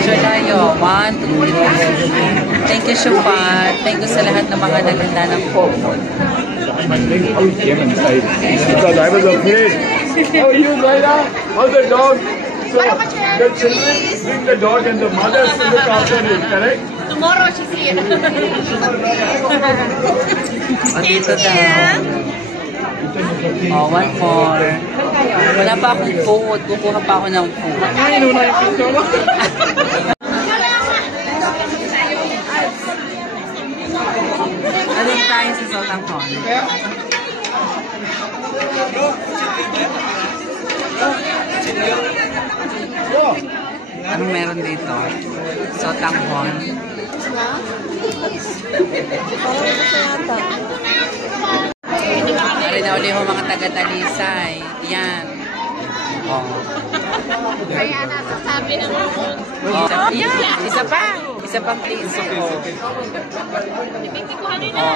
Medyo layo. 1, 2, 3. Thank you, Shufat. Thank you sa lahat ng mga naganda ng po. Because I was afraid. Oh, you, Zaira? How's the dog? So, the children bring the dog and the mothers to look after it, correct? Tomorrow she's here. Dito daw. Oh, 1 more. Wala pa akong food. Kukuha pa ako ng food. Aling tayo sa Sultan Con. Anong meron dito? Sultan Con. Ari na uli ho mga taga-Talisay. Yan. Oh. Kaya nasasabi ng Oh. Yan. Isa pa. Isa pang piso ko. Oh.